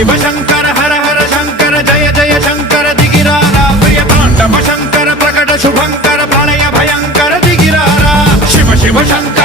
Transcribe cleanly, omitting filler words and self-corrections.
शिव शंकर हर हर शंकर जय जय शंकर दिगिरारा प्रिय तांडव शंकर प्रकट शुभंकर प्रलय भयंकर दिगिरारा शिव शिव शंकर